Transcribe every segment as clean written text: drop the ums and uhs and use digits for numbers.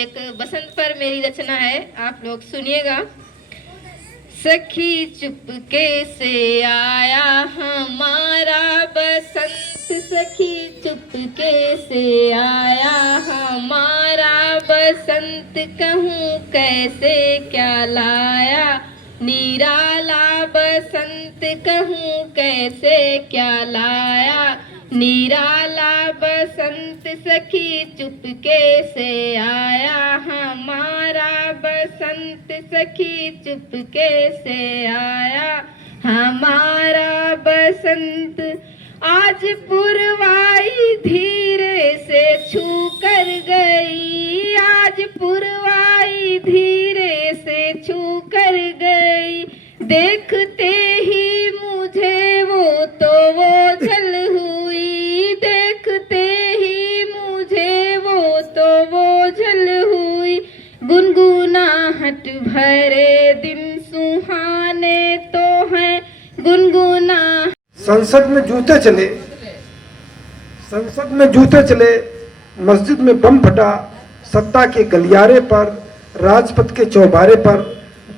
एक बसंत पर मेरी रचना है, आप लोग सुनिएगा। सखी चुपके से आया हमारा बसंत, सखी चुपके से आया हमारा बसंत, कहूँ कैसे क्या लाया निराला बसंत, कहूँ कैसे क्या लाया निराला बसंत, सखी चुपके से आया हमारा बसंत, सखी चुपके से आया हमारा बसंत। आज पुरवाई धीरे से छू कर गई, आज पुरवाई धीरे से छू कर गई, देखते ही मुझे वो तो वो झल हुई, देखते ही मुझे वो तो वो झल हुई, गुनगुनाहट भरे दिन सुहाने तो हैं गुनगुना। संसद में जूते चले, संसद में जूते चले, मस्जिद में बम फटा, सत्ता के गलियारे पर, राजपथ के चौबारे पर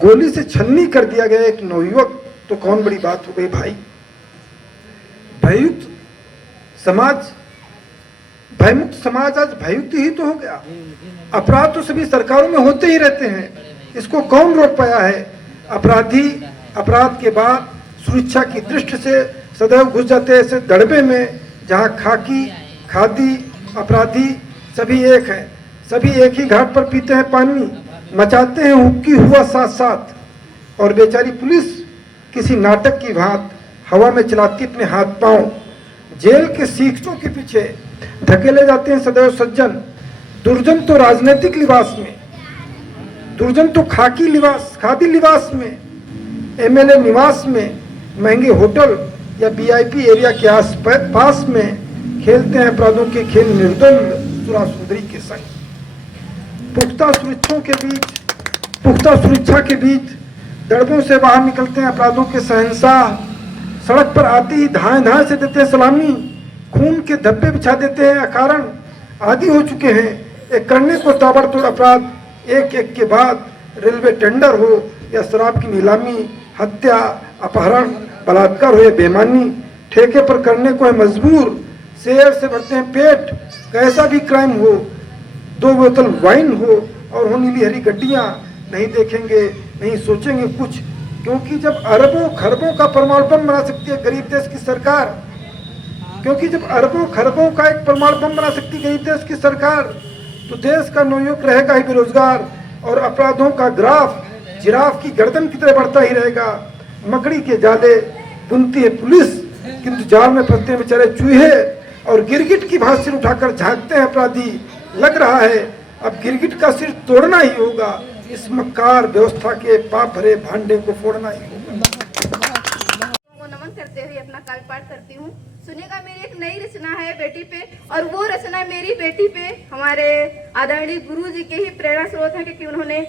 गोली से छलनी कर दिया गया एक नवयुवक, तो कौन बड़ी बात हो गई भाई। भययुक्त समाज, भयमुक्त समाज आज भययुक्त ही तो हो गया। अपराध तो सभी सरकारों में होते ही रहते हैं, इसको कौन रोक पाया है। अपराधी अपराध के बाद सुरक्षा की दृष्टि से सदैव घुस जाते हैं ऐसे दड़बे में जहां खाकी खादी अपराधी सभी एक हैं, सभी एक ही घाट पर पीते हैं पानी, मचाते हैं हुक्की हुआ साथ साथ, और बेचारी पुलिस किसी नाटक की भांत हवा में चलाती अपने हाथ पांव। जेल के सीखों के पीछे धकेले जाते हैं सदैव सज्जन। दुर्जन तो राजनीतिक लिबास में, दुर्जन तो खाकी लिबास खादी लिबास में, एमएलए निवास में, महंगे होटल या वीआईपी एरिया के आस पास में खेलते हैं अपराधों के खेल निर्द्वंद सुरा सुंदरी के संग। पुख्ता सुरक्षा के बीच दड़बों से बाहर निकलते हैं अपराधों के शहंशाह। सड़क पर आते ही धाएं धाएं से देते हैं सलामी, खून के धब्बे बिछा देते हैं अकारण। आदि हो चुके हैं एक करने को ताबड़तोड़ अपराध, एक एक के बाद रेलवे टेंडर हो या शराब की नीलामी, हत्या अपहरण बलात्कार हो या बेईमानी, ठेके पर करने को है मजबूर। शेर से भरते हैं पेट, कैसा भी क्राइम हो, 2 बोतल वाइन हो और हो नीली हरी गड्डियां, नहीं देखेंगे नहीं सोचेंगे कुछ, क्योंकि जब अरबों खरबों का परमाणु बम बना सकती है गरीब देश की सरकार, क्योंकि जब अरबों खरबों का एक परमाणु बम बना सकती है गरीब देश की सरकार, तो देश का नवयुवक रहेगा ही बेरोजगार और अपराधों का ग्राफ जिराफ की गर्दन की तरह बढ़ता ही रहेगा। मकड़ी के जाले बुनती है पुलिस, किंतु जाल में फंसते हैं बेचारे चूहे और गिरगिट की भांति सिर उठाकर झांकते हैं अपराधी। लग रहा है अब गिरगिट का सिर तोड़ना ही होगा, इस मक्कार व्यवस्था के पाप भरे भांडे को फोड़ना ही होगा। नमन करते हुए अपना काव्य पाठ करती हूँ। सुनिएगा, मेरी एक नई रचना है बेटी पे, और वो रचना मेरी बेटी पे हमारे आदरणीय गुरु जी के ही प्रेरणा स्रोत है, क्योंकि उन्होंने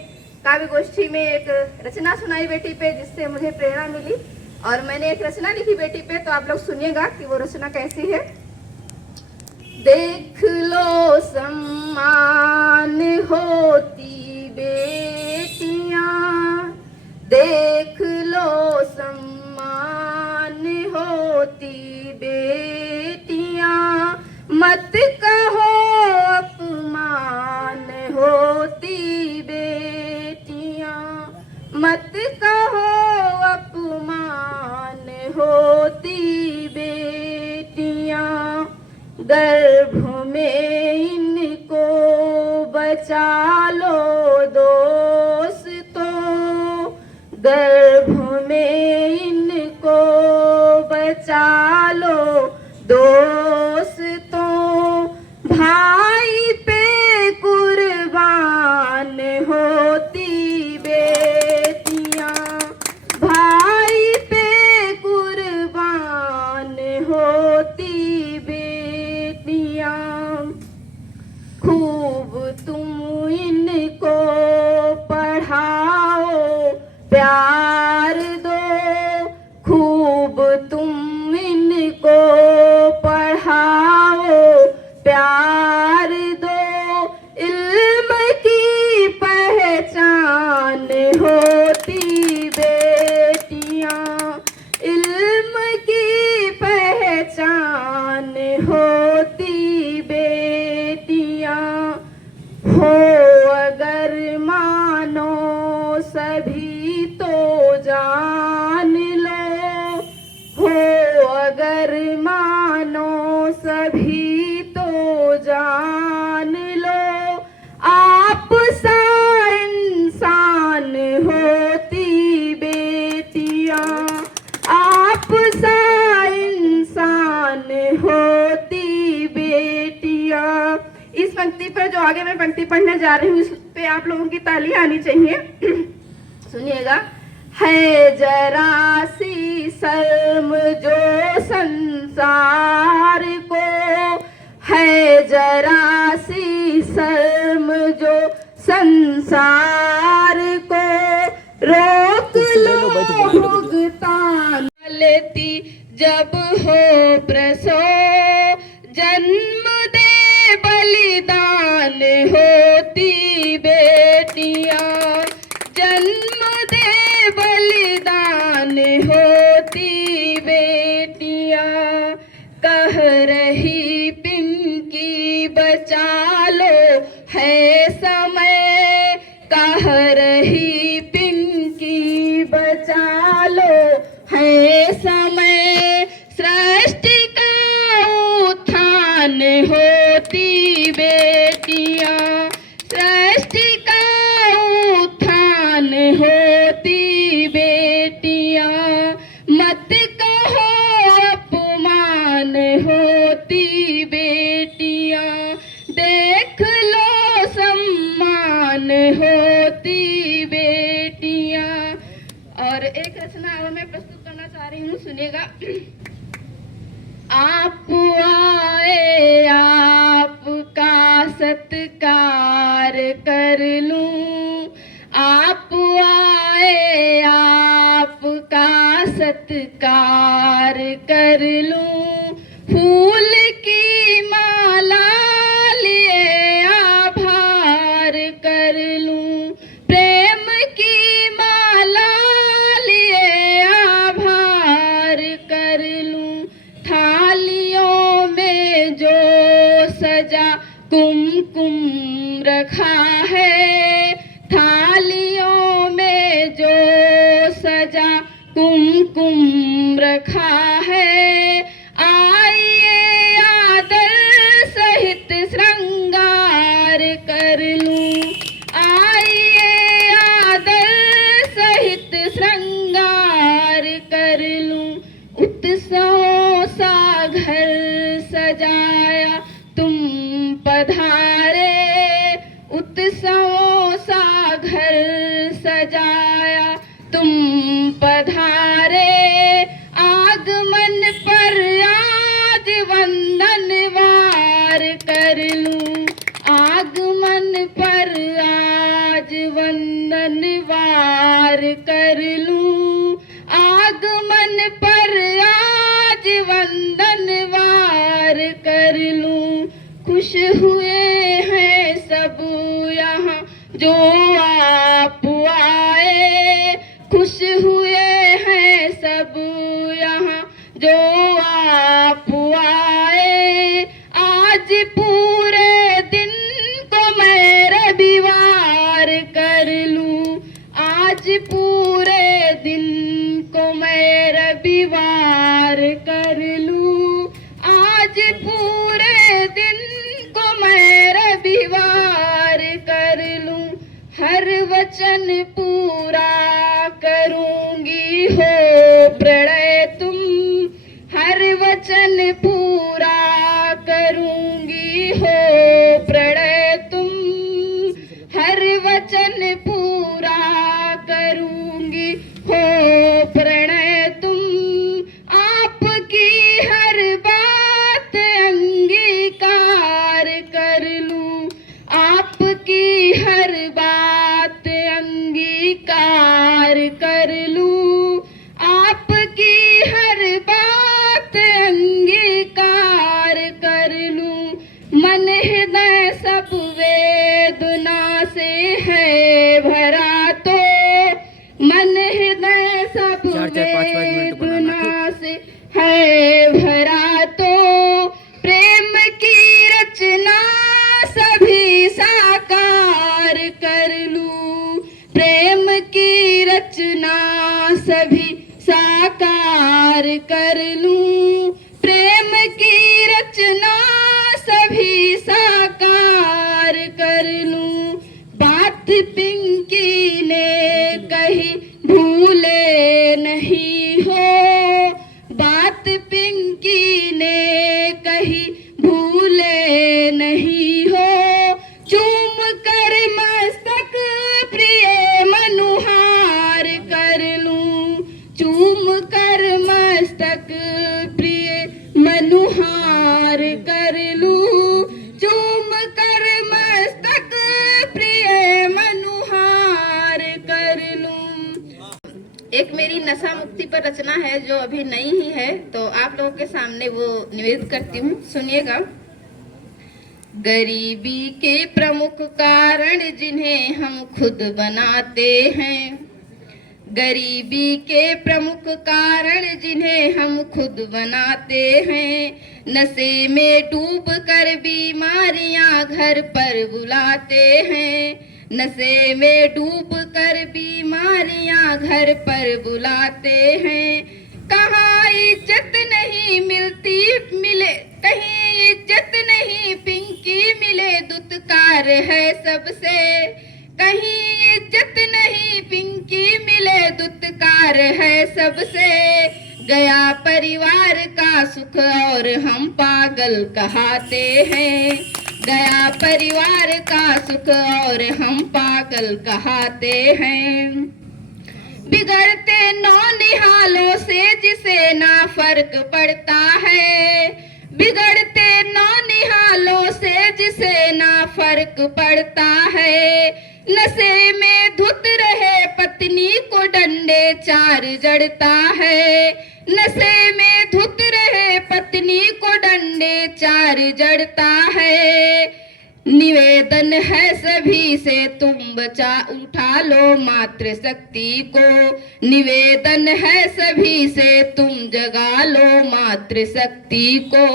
काव्य गोष्ठी में एक रचना सुनाई बेटी पे, जिससे मुझे प्रेरणा मिली और मैंने एक रचना लिखी बेटी पे। तो आप लोग सुनिएगा कि वो रचना कैसी है। देख लो सम्मान होती बेटियां, देख लो सम्मान होती बेटियां, मत कहो अपमान होती बेटियां, मत कहो अपमान होती बेटियां, गर्भ में इनको बचा लो दोस्तों, गर्भ में इनको बचा लो दोस्तों, भाई पे कुर्बान होती बेटियां, भाई पे कुर्बान होती बेटियां, खूब तुम इनको सभी तो जान लो, आप सा इंसान होती बेटियां, आप सा इंसान होती बेटियां। इस पंक्ति पर जो आगे मैं पंक्ति पढ़ने जा रही हूँ, इस पे आप लोगों की ताली आनी चाहिए। सुनिएगा। है जरा सी शर्म जो संसार को, है जरा सी शर्म जो संसार को, रोक लो भुगतान लेती जब हो प्रसव, जन्म दे बलिदान होती बेटियां, जन्म दे बलिदान होती बेटियां। कह रही पिंकी बचा लो है समय, कह रही पिंकी बचा लो है समय, सृष्टि का उत्थान होती बेटियां, सृष्टि का उत्थान होती बेटियां। मत कहो अपमान होती बेटियां, देख लो सम्मान होती बेटियां। और एक रचना अब मैं प्रस्तुत करना चाह रही हूँ, सुनिएगा। आप आए आपका सत्कार कर लूं, आप आए आपका सत्कार कर लूं, फूल की माला लिए आभार कर लूं, प्रेम की माला लिए आभार कर लूं। थालियों में जो सजा कुमकुम रखा है, थालियों में जो सजा कुमकुम रखा है, आइए आदर सहित श्रृंगार कर लूं, आइए आदर सहित श्रृंगार कर लूं। उत्सवों सा घर सजाया तुम पधारे, उत्सवों सा घर सजाया तुम पधारे, आगमन पर आज वंदन वार कर लूं, आगमन पर आज वंदन वार कर लूं, आगमन पर आज वंदन वार कर लूं। खुश हुए हैं सब यहाँ जो आप आए, खुश हुए हैं सब यहाँ जो आप आए, आज पूरे दिन को मैं रविवार कर लूं, आज पूरे दिन को मैं रविवार कर लूं, आज पूरे दिन को मैं रविवार कर लूं। हर वचन पूरा करूंगी हो प्रणय तुम, हर वचन पूरा करूंगी हो प्रणय तुम, हर वचन पूरा करूंगी हो प्रणय तुम। आपकी हर बात अंगीकार कर लूं, आपकी हर बात अंगीकार कर लूं, आपकी हर बात अंगीकार कर लूं। मन हृदय सब वेदना से है भरा तो, मन हृदय सब वेदना से है भरा तो, प्रेम की रचना सभी साकार कर लूं, प्रेम की रचना सभी साकार कर लूं, प्रेम की रचना पर रचना है जो अभी नई ही है, तो आप लोगों के सामने वो निवेदित करती हूँ, सुनिएगा। गरीबी के प्रमुख कारण जिन्हें हम खुद बनाते हैं, गरीबी के प्रमुख कारण जिन्हें हम खुद बनाते हैं, नशे में डूब कर बीमारियां घर पर बुलाते हैं, नशे में डूब कर बीमारियां घर पर बुलाते हैं। कहाँ इज्जत नहीं मिलती मिले, कहीं इज्जत नहीं पिंकी मिले, दुत्कार है सबसे, कहीं इज्जत नहीं पिंकी मिले, दुत्कार है सबसे। गया परिवार का सुख और हम पागल कहाते हैं, गया परिवार का सुख और हम पागल कहाते हैं। बिगड़ते नौनिहालों से जिसे ना फर्क पड़ता है, बिगड़ते नौनिहालों से जिसे ना फर्क पड़ता है, नशे में धुत रहे पत्नी को डंडे चार जड़ता है, नशे में धुत रहे पत्नी को डंडे चार जड़ता है। निवेदन है सभी से तुम बचा उठा लो मातृशक्ति को, निवेदन है सभी से तुम जगा लो मातृशक्ति को,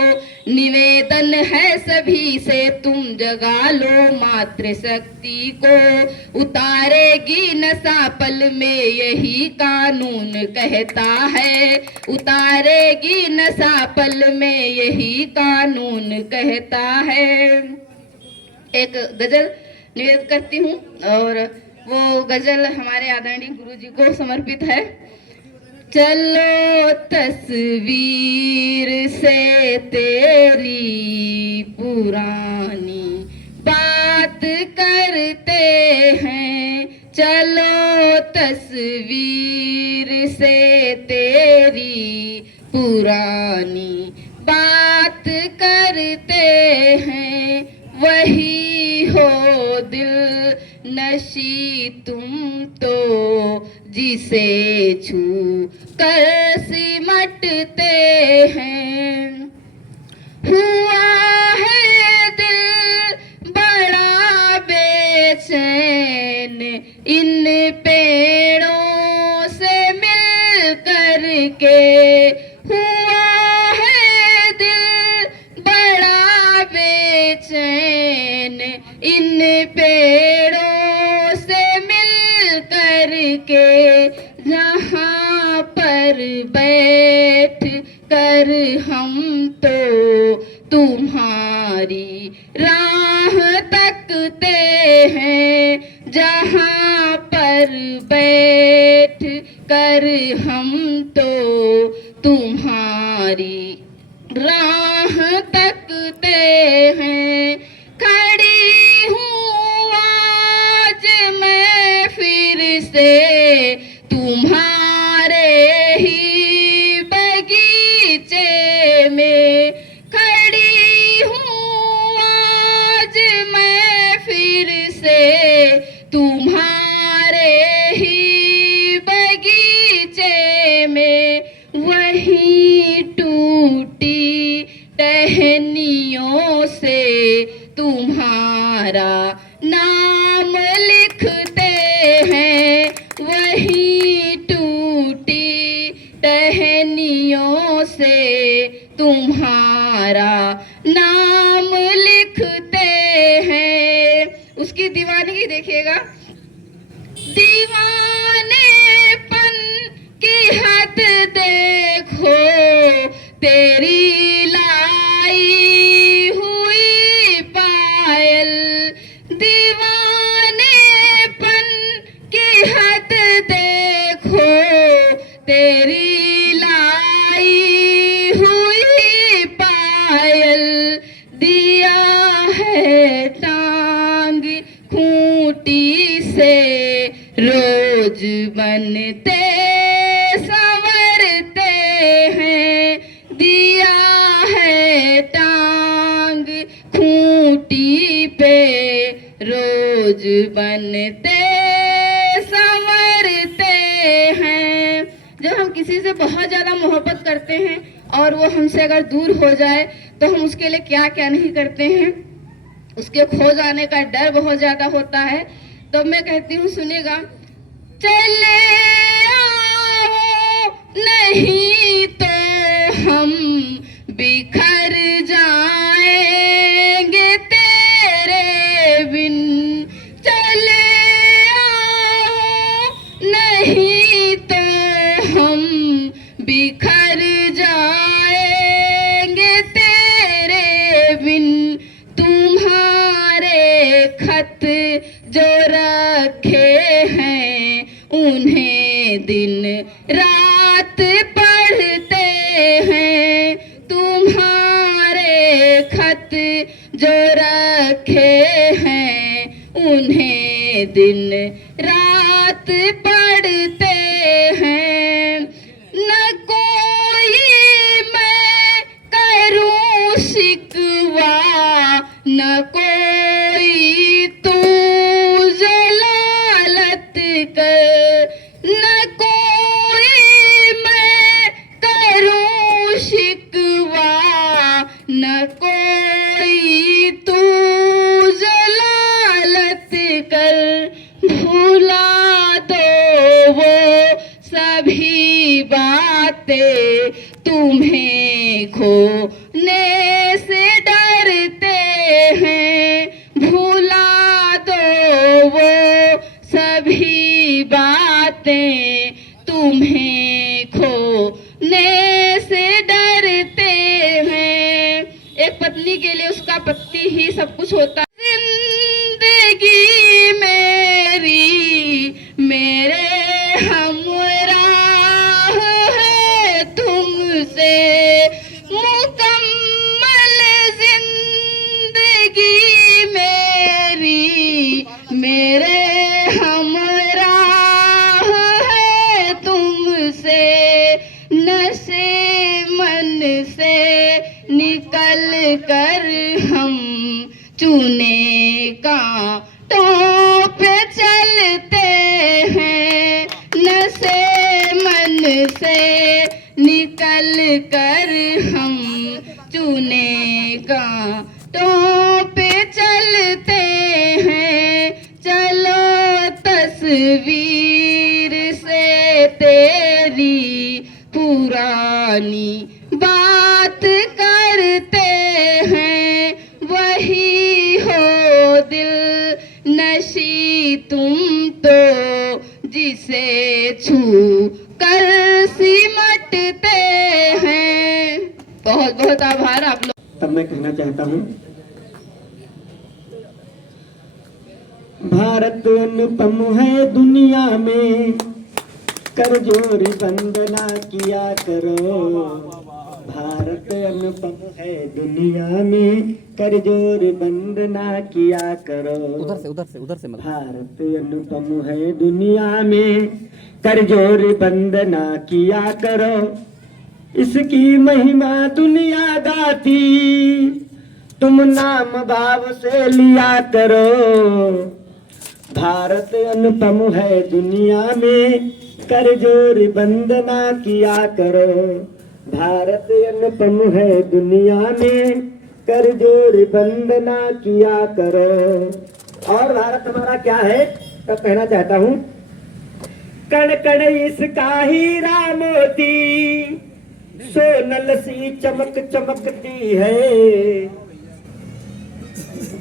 निवेदन है सभी से तुम जगा लो मातृशक्ति को। उतारेगी नशा पल में यही कानून कहता है, उतारेगी नशा पल में यही कानून कहता है। एक गजल निवेदित करती हूँ और वो गजल हमारे आदरणीय गुरु जी को समर्पित है। चलो तस्वीर से तेरी पुरानी बात करते हैं, चलो तस्वीर से तेरी पुरानी बात करते हैं, वही हो दिल नशी तुम तो जिसे छू कर सिमटते हैं। हुआ है दिल बड़ा बेचैन इन पेड़ों से मिल कर के, हुआ है दिल बड़ा बेचैन इन पेड़ों से मिल कर के, जहाँ पर बैठ कर हम तो तुम्हारी राह तकते हैं, जहाँ पर बैठ कर हम तो तुम्हारी राह तकते हैं। खड़ी हूँ आज मैं फिर से तुम्हारे ही बगीचे में, खड़ी हूँ आज मैं फिर से तुम्हारे ही बगीचे में, वही टूटी टहनियों से तुम्हारा नाम लिखते हैं, वही टूटी टहनियों से तुम्हारा नाम लिखते हैं। उसकी दीवानगी देखिएगा। दीवानेपन की हद देखो, तेरी लाई हुई पायल, दीवानेपन की हद देखो, तेरी लाई हुई पायल, दिया है टांग खूंटी से रोज बनते संवरते हैं, दिया है टांग खूंटी पे रोज बनते संवरते हैं। जब हम किसी किसी से बहुत ज़्यादा मोहब्बत करते हैं और वो हमसे अगर दूर हो जाए तो हम उसके लिए क्या क्या नहीं करते हैं, उसके खो जाने का डर बहुत ज़्यादा होता है। तो मैं कहती हूँ सुनेगा, चले आओ नहीं तो हम बिखर जाएंगे तेरे बिन, चले आओ नहीं तो हम बिखर जाएंगे तेरे बिन, तुम्हारे खत जो रखे हैं उन्हें दिन रात पढ़ते हैं, तुम्हारे खत जो रखे हैं उन्हें दिन रात पढ़ते हैं। न कोई मैं करूं शिकवा, न कोई तू जलालत कर, न कोई मैं करूं शिकवा, न कोई तू जलालत कर, भुला दो वो सभी बातें तुम्हें खोने से डरते हैं, भुला दो वो सभी बातें तुम्हें खोने से डरते हैं। एक पत्नी के लिए उसका पति ही सब कुछ होता है। जिंदगी मेरी मेरे हमराह है तुमसे मुकम्मल, जिंदगी मेरी मेरे हमराह है तुमसे, नशे मन से निकल कर हम चूने कांटों पे चलते हैं, नशे मन से निकल कर हम चूने कांटों पे चलते हैं, चलो तस्वीर से तेरी पुरानी बात करते हैं, वही हो दिल नशी तुम तो जिसे छू कर सिमटते हैं। बहुत बहुत आभार आप लोग। तब मैं कहना चाहता हूँ, भारत अनुपम है दुनिया में, कर जोरी वंदना किया करो, भारत अनुपम है दुनिया में, कर जोर वंदना किया करो, उधर से भारत अनुपम है दुनिया में, कर जोर वंदना किया करो, इसकी महिमा दुनिया गाती, तुम नाम भाव से लिया करो, भारत अनुपम है दुनिया में, कर जोर वंदना किया करो, भारत अनुपम है दुनिया में, कर जोर वंदना किया करो। और भारत हमारा क्या है, तो कहना चाहता हूँ, कण कण इसका हीरा मोती, सोनल सी चमक चमकती है,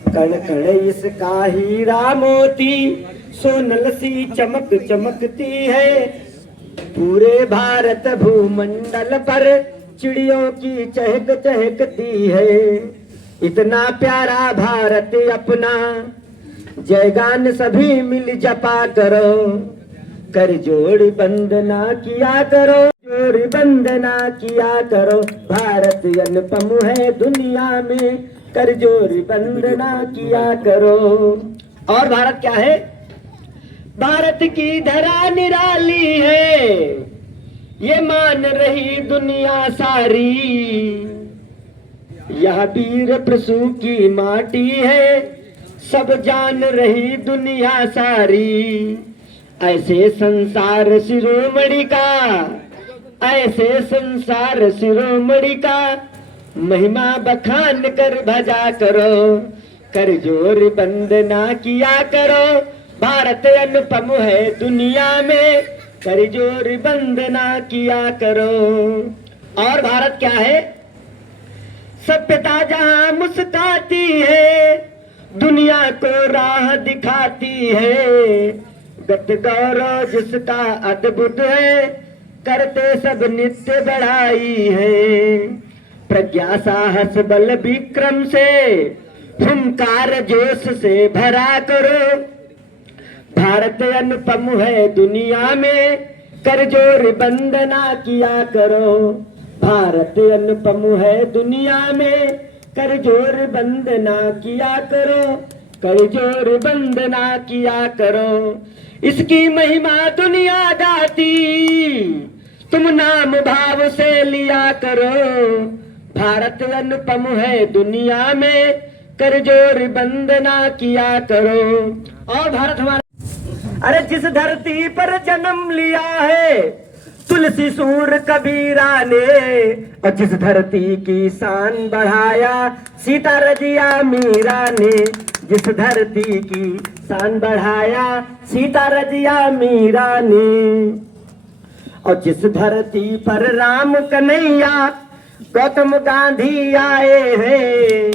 कण कण इसका हीरा मोती, सोनल सी चमक चमकती है, पूरे भारत भूमंडल पर चिड़ियों की चहक चहकती है, इतना प्यारा भारत अपना, जयगान सभी मिल जपा करो, कर जोड़ वंदना किया करो, जोड़ वंदना किया करो, भारत अनुपम है दुनिया में, कर जोड़ वंदना किया करो। और भारत क्या है, भारत की धरा निराली है, ये मान रही दुनिया सारी, यह वीर प्रसू की माटी है, सब जान रही दुनिया सारी, ऐसे संसार शिरोमणि का ऐसे संसार शिरोमणि का महिमा बखान कर भजा करो, कर जोर वंदना किया करो। भारत अनुपम है दुनिया में, कर जोर वंदना किया करो। और भारत क्या है? सभ्यता जहां मुस्काती है, दुनिया को राह दिखाती है। गत गौरव जिसका अद्भुत है, करते सब नित्य बढ़ाई है। प्रज्ञा साहस बल विक्रम से, हुंकार जोश से भरा करो। भारत अनुपम है दुनिया में, कर जोर वंदना किया करो। भारत अनुपम है दुनिया में, कर जोर वंदना किया करो, कर जोर वंदना किया करो। इसकी महिमा दुनिया गाती, तुम नाम भाव से लिया करो। भारत अनुपम है दुनिया में, कर जोर वंदना किया करो। और भारत हमारा, अरे जिस धरती पर जन्म लिया है तुलसी सूर कबीरा ने, और जिस धरती की शान बढ़ाया सीता रजिया मीरा ने। जिस धरती की शान बढ़ाया सीता रजिया मीरा ने। और जिस धरती पर राम कन्हैया गौतम गांधी आए हैं।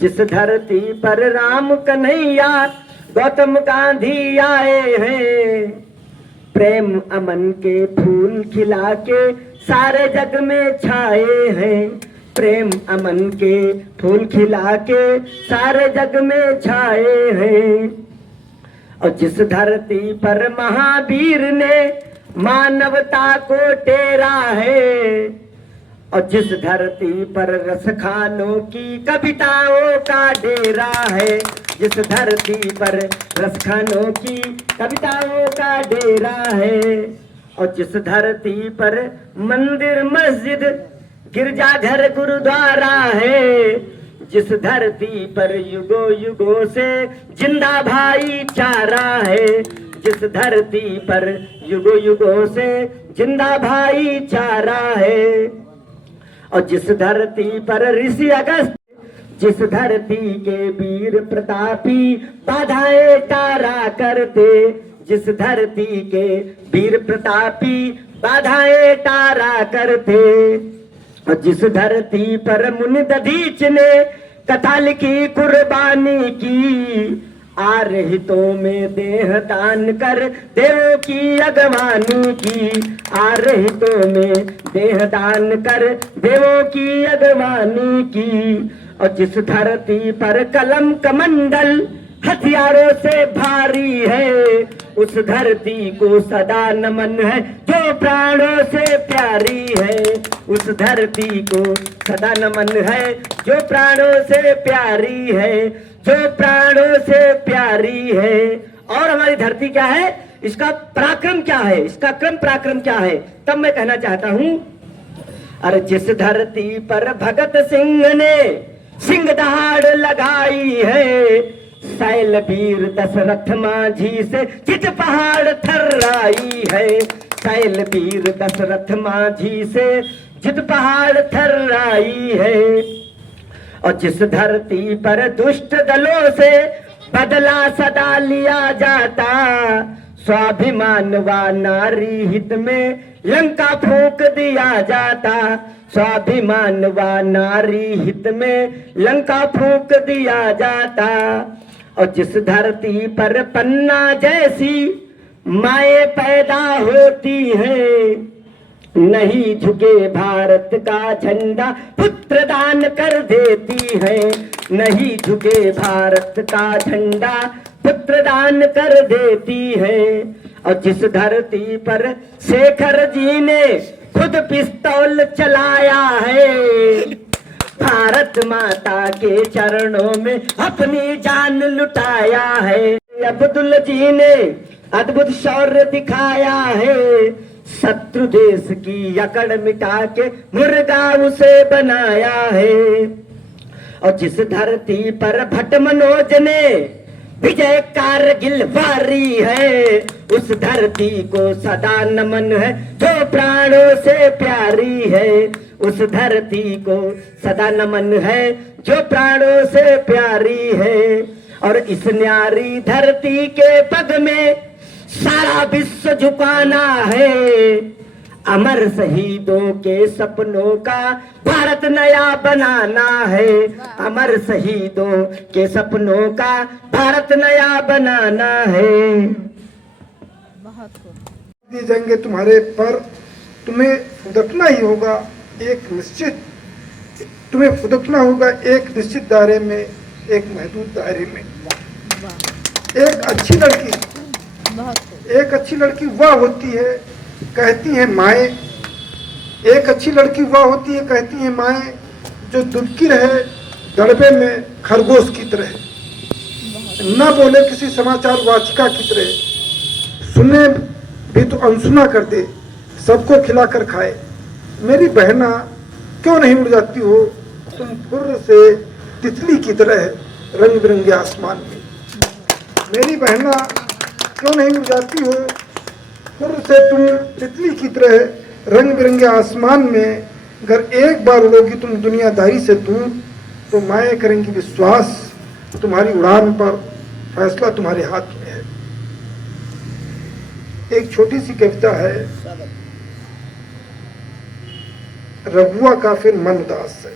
जिस धरती पर राम कन्हैया गौतम गांधी आए हैं। प्रेम अमन के फूल खिला के सारे जग में छाए हैं। प्रेम अमन के फूल खिला के सारे जग में छाए हैं। और जिस धरती पर महावीर ने मानवता को टेरा है। और जिस धरती पर रसखानों की कविताओं का डेरा है। जिस धरती पर रसखानों की कविताओं का डेरा है। और जिस धरती पर मंदिर मस्जिद गिरजाघर गुरुद्वारा है। जिस धरती पर युगों युगों से जिंदा भाईचारा है। जिस धरती पर युगों युगों से जिंदा भाईचारा है। और जिस धरती पर ऋषि अगस्त, जिस धरती के वीर प्रतापी बाधाएं टारा करते। जिस धरती के वीर प्रतापी बाधाएं टारा करते। और जिस धरती पर मुनि दधीच ने कथा लिखी कुर्बानी की। आर हितों में देह दान कर देवों की अगवानी की। आर हितों में देह दान कर देवों की अगवानी की। और जिस धरती पर कलम कमंडल हथियारों से भारी है। उस धरती को सदा नमन है जो प्राणों से प्यारी है। उस धरती को सदा नमन है जो प्राणों से प्यारी है। जो प्राणों से प्यारी है। और हमारी धरती क्या है, इसका पराक्रम क्या है, इसका क्रम पराक्रम क्या है, तब मैं कहना चाहता हूं। अरे जिस धरती पर भगत सिंह ने सिंह दहाड़ लगाई है। शैल वीर दशरथ माझी से चित पहाड़ थर्राई है। शैल वीर दशरथ माझी से चित पहाड़ थर्राई है। और जिस धरती पर दुष्ट दलों से बदला सदा लिया जाता। स्वाभिमान व नारी हित में लंका फूंक दिया जाता। स्वाभिमान व नारी हित में लंका फूंक दिया जाता। और जिस धरती पर पन्ना जैसी माए पैदा होती है। नहीं झुके भारत का झंडा पुत्र दान कर देती है। नहीं झुके भारत का झंडा पुत्र दान कर देती है। और जिस धरती पर शेखर जी ने खुद पिस्तौल चलाया है। भारत माता के चरणों में अपनी जान लुटाया है। अब्दुल जी ने अद्भुत शौर्य दिखाया है। शत्रु देश की अकड़ मिटा के मुर्गा उसे बनाया है। और जिस धरती पर भट्ट मनोज ने विजय कारगिल वारी है, उस धरती को सदा नमन है जो प्राणों से प्यारी है, उस धरती को सदा नमन है जो प्राणों से प्यारी है। और इस न्यारी धरती के पग में सारा विश्व झुकाना है, अमर शहीदों के सपनों का भारत नया बनाना है, अमर शहीदों के सपनों का भारत नया बनाना है। दिए जाएंगे तुम्हारे पर, तुम्हें फुदकना ही होगा एक निश्चित, तुम्हें फुदकना होगा एक निश्चित दायरे में, एक महदूद दायरे में। एक अच्छी लड़की वह होती है कहती है माए, एक अच्छी लड़की वह होती है कहती है माए जो दुबकी रहे दड़बे में खरगोश की तरह, न बोले किसी समाचार वाचिका की तरह, सुने भी तो अनसुना कर दे, सबको खिलाकर खाए। मेरी बहना क्यों नहीं उड़ जाती हो तुम फुर्र से तितली की तरह रंग बिरंगे आसमान में। मेरी बहना क्यों नहीं उड़ जाती हो फुर्र से तुम तितली की तरह रंग बिरंगे आसमान में। अगर एक बार उड़ोगी तुम दुनियादारी से दूर तो माए करेंगी विश्वास, तुम्हारी उड़ान पर फैसला तुम्हारे हाथ में है। एक छोटी सी कविता है, रघुआ का फिर मन उदास है।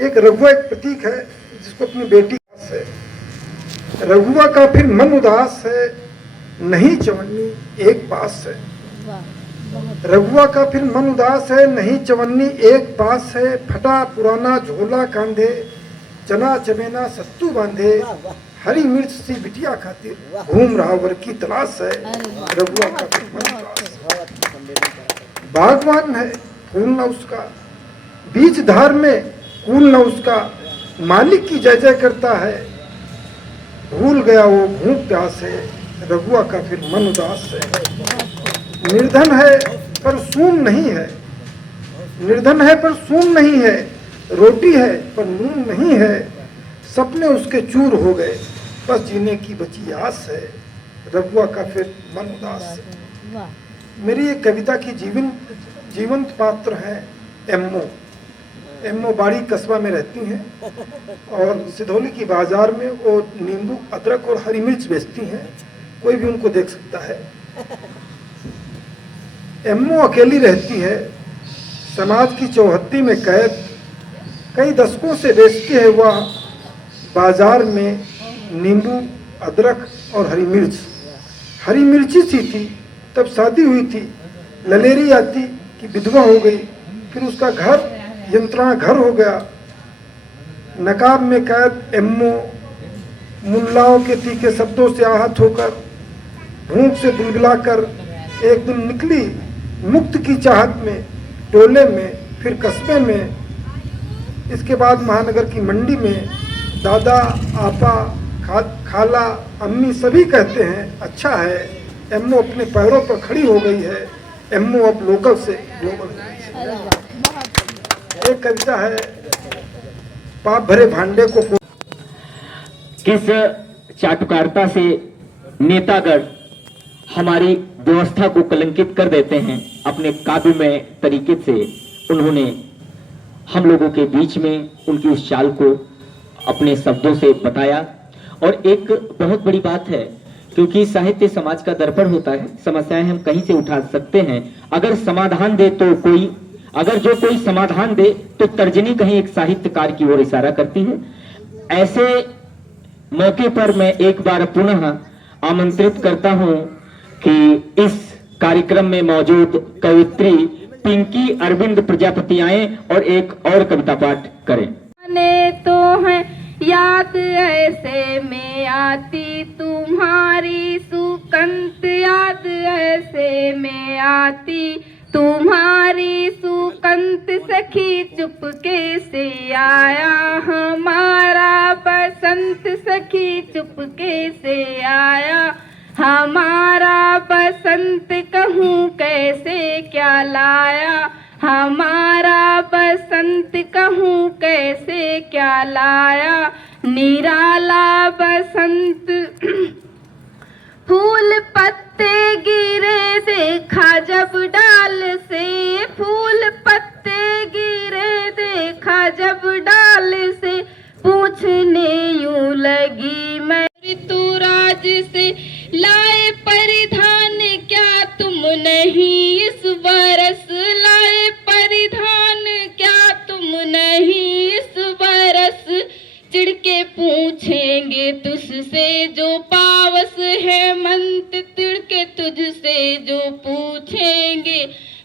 एक रघुआ एक प्रतीक है जिसको अपनी बेटी है। रघुआ का फिर मन उदास है, नहीं चवन्नी एक पास है। रघुआ का फिर मन उदास है, नहीं चवन्नी एक पास है। फटा पुराना झोला कांधे, चना चमेना सत्तू बांधे, हरी मिर्च सी बिटिया खातिर घूम रहा वर की तलाश है। रघुआ का फिर मन उदास। बागवान है फूल न उसका, बीच धार में कूल न उसका, मालिक की जय जय करता है, भूल गया वो भूख प्यास है। रघुआ का फिर मन उदास है। निर्धन है पर सून नहीं है, निर्धन है पर सून नहीं है, रोटी है पर नून नहीं है, सपने उसके चूर हो गए बस जीने की बची आस है। रघुआ का फिर मन उदास है। मेरी एक कविता की जीवंत पात्र है एम्मो। एम्मो बाड़ी कस्बा में रहती हैं और सिधौली की बाजार में वो नींबू अदरक और हरी मिर्च बेचती हैं, कोई भी उनको देख सकता है। एम्मो अकेली रहती है, समाज की चौहद्दी में कैद, कई दशकों से बेचती है वह बाजार में नींबू अदरक और हरी मिर्च। हरी मिर्ची सी थी तब शादी हुई थी, ललेरी आती कि विधवा हो गई, फिर उसका घर यंत्रणा घर हो गया। नकाब में कैद एम्मो मुल्लाओं के तीखे शब्दों से आहत होकर, भूख से बुलबुलाकर एक दिन निकली मुक्त की चाहत में, टोले में फिर कस्बे में, इसके बाद महानगर की मंडी में। दादा आपा खाला अम्मी सभी कहते हैं अच्छा है, एम्मो अपने पैरों पर खड़ी हो गई है, एम्मो अब लोकल से ग्लोबल हो गई है। एक कविता है, पाप भरे भांडे को किस चाटुकारिता से नेतागण हमारी व्यवस्था को कलंकित कर देते हैं अपने काव्य में तरीके से। उन्होंने हम लोगों के बीच में उनकी उस चाल को अपने शब्दों से बताया। और एक बहुत बड़ी बात है, क्योंकि साहित्य समाज का दर्पण होता है, समस्याएं हम कहीं से उठा सकते हैं। अगर समाधान दे तो कोई, अगर जो कोई समाधान दे तो तर्जनी कहीं एक साहित्यकार की ओर इशारा करती है। ऐसे मौके पर मैं एक बार पुनः आमंत्रित करता हूं कि इस कार्यक्रम में मौजूद कवित्री पिंकी अरविंद प्रजापति आए और एक और कविता पाठ करें। ने तो है याद ऐसे में आती तुम्हारी सुकंत, याद ऐसे में आती तुम्हारी सुकंत, सखी चुपके से आया हमारा बसंत, सखी चुपके से आया हमारा बसंत, कहूँ कैसे क्या लाया हमारा बसंत, कहूँ कैसे क्या लाया। निराला बसंत फूल पत्ते गिरे देखा जब डाल से, फूल पत्ते गिरे देखा जब डाल से, पूछने यूं लगी मैं ऋतुराज से, लाए परिधान क्या तुम नहीं इस बरस, लाए परिधान क्या तुम नहीं इस बरस, चिढ़के पूछेंगे तुझसे जो पावस हेमंत, तिड़के तुझसे जो पूछेंगे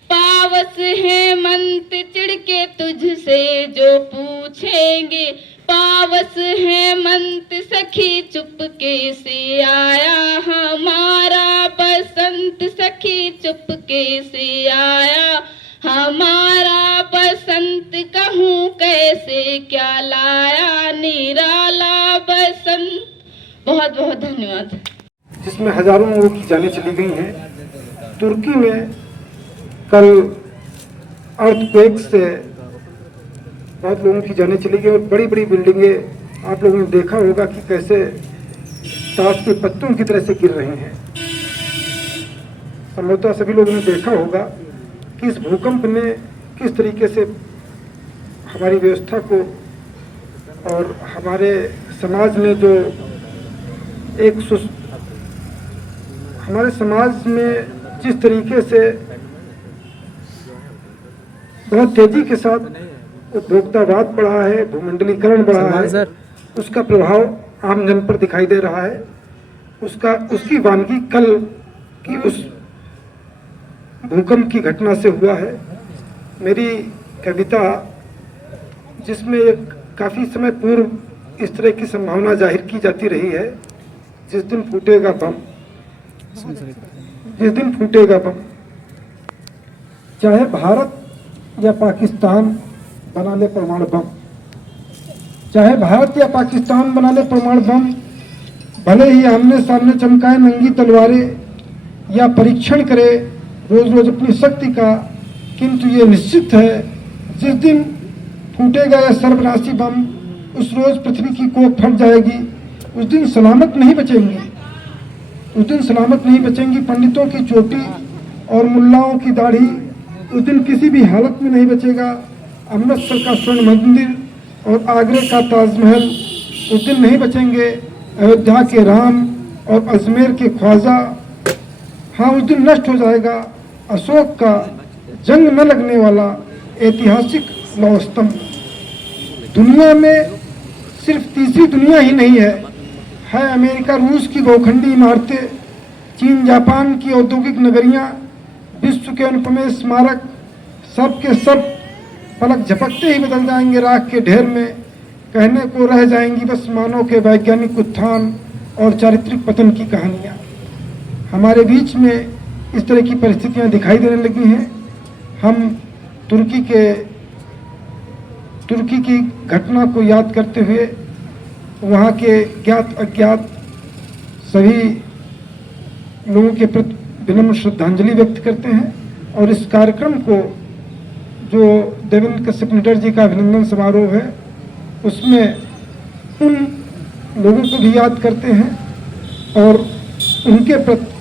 पावस हेमंत, चिढ़के तुझसे जो पूछेंगे पावस हेमंत, सखी चुपके से आया हमारा बसंत, सखी चुपके से आया हमारा बसंत, कहूँ कैसे क्या लाया निराला बसंत। बहुत बहुत धन्यवाद। जिसमें हजारों लोगों की जानें चली गई हैं। तुर्की में कल अर्थक्वेक से बहुत लोगों की जानें चली गई और बड़ी बड़ी बिल्डिंगें आप लोगों ने देखा होगा कि कैसे ताश के पत्तों की तरह से गिर रही हैं। संभवतः सभी लोगों ने देखा होगा कि इस भूकंप ने किस तरीके से हमारी व्यवस्था को और हमारे समाज में जो एक हमारे समाज में जिस तरीके से बहुत तेजी के साथ उपभोक्तावाद बढ़ा है, भूमंडलीकरण बढ़ा है, उसका प्रभाव आम जन पर दिखाई दे रहा है। उसकी वानगी कल की उस भूकंप की घटना से हुआ है। मेरी कविता जिसमें एक काफ़ी समय पूर्व इस तरह की संभावना जाहिर की जाती रही है, जिस दिन फूटेगा बम, जिस दिन फूटेगा बम, चाहे भारत या पाकिस्तान बना ले परमाणु बम, चाहे भारत या पाकिस्तान बना ले परमाणु बम, भले ही आमने सामने चमकाए नंगी तलवारें या परीक्षण करे रोज रोज अपनी शक्ति का, किंतु ये निश्चित है जिस दिन फूटेगा यह सर्वनाशी बम, उस रोज पृथ्वी की कोख फट जाएगी। उस दिन सलामत नहीं बचेंगी, उस दिन सलामत नहीं बचेंगी पंडितों की चोटी और मुल्लाओं की दाढ़ी, उस दिन किसी भी हालत में नहीं बचेगा अमृतसर का स्वर्ण मंदिर और आगरे का ताजमहल, उस दिन नहीं बचेंगे अयोध्या के राम और अजमेर के ख्वाजा। हाँ, उस दिन नष्ट हो जाएगा अशोक का जंग न लगने वाला ऐतिहासिक लौह स्तंभ। दुनिया में सिर्फ तीसरी दुनिया ही नहीं है अमेरिका रूस की बहुखंडी इमारतें, चीन जापान की औद्योगिक नगरियां, विश्व के अनुपम स्मारक, सब के सब पलक झपकते ही बदल जाएंगे राख के ढेर में। कहने को रह जाएंगी बस मानव के वैज्ञानिक उत्थान और चारित्रिक पतन की कहानियाँ। हमारे बीच में इस तरह की परिस्थितियाँ दिखाई देने लगी हैं। हम तुर्की की घटना को याद करते हुए वहाँ के ज्ञात अज्ञात सभी लोगों के प्रति विनम्र श्रद्धांजलि व्यक्त करते हैं और इस कार्यक्रम को जो देवेंद्र कश्यप निडर जी का अभिनंदन समारोह है उसमें उन लोगों को भी याद करते हैं और उनके प्रति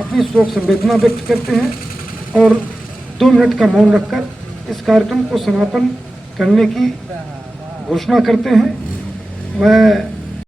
अपनी शोक संवेदना व्यक्त करते हैं और 2 मिनट का मौन रखकर इस कार्यक्रम को समापन करने की घोषणा करते हैं। मैं